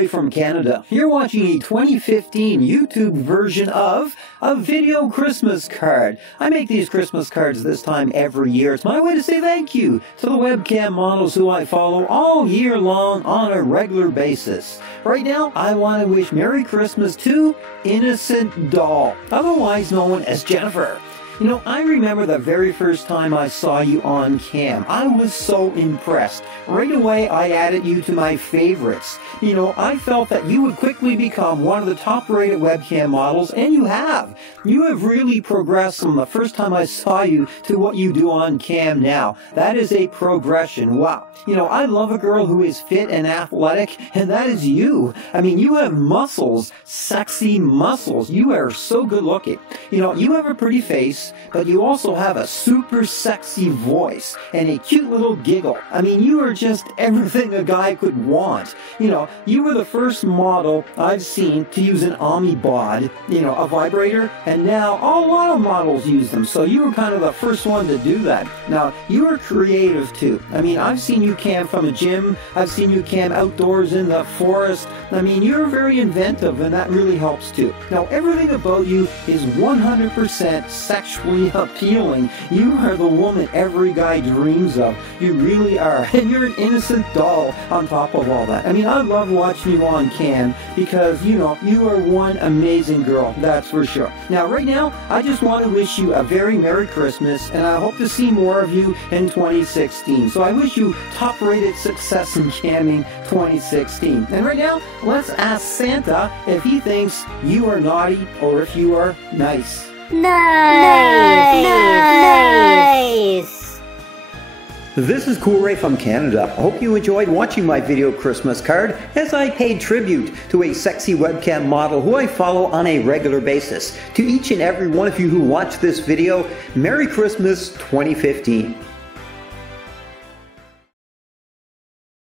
Ray from Canada. You're watching a 2015 YouTube version of a video Christmas card. I make these Christmas cards this time every year. It's my way to say thank you to the webcam models who I follow all year long on a regular basis. Right now, I want to wish Merry Christmas to Innocent Doll, otherwise known as Jennifer. You know, I remember the very first time I saw you on cam. I was so impressed. Right away, I added you to my favorites. You know, I felt that you would quickly become one of the top-rated webcam models, and you have. You have really progressed from the first time I saw you to what you do on cam now. That is a progression. Wow. You know, I love a girl who is fit and athletic, and that is you. I mean, you have muscles, sexy muscles. You are so good looking. You know, you have a pretty face, but you also have a super sexy voice and a cute little giggle. I mean, you are just everything a guy could want. You know, you were the first model I've seen to use an Omnibod, you know, a vibrator, and now a lot of models use them. So you were kind of the first one to do that. Now, you are creative too. I mean, I've seen you cam from a gym. I've seen you cam outdoors in the forest. I mean, you're very inventive, and that really helps too. Now, everything about you is 100% sexually appealing. You are the woman every guy dreams of. You really are. And you're an innocent doll on top of all that. I mean, I love watching you on cam because, you know, you are one amazing girl. That's for sure. Now, right now, I just want to wish you a very Merry Christmas, and I hope to see more of you in 2016. So I wish you top-rated success in camming 2016. And right now, let's ask Santa if he thinks you are naughty or if you are nice. Nice! Nice! This is Cool Ray from Canada. I hope you enjoyed watching my video Christmas card as I paid tribute to a sexy webcam model who I follow on a regular basis. To each and every one of you who watched this video, Merry Christmas 2015.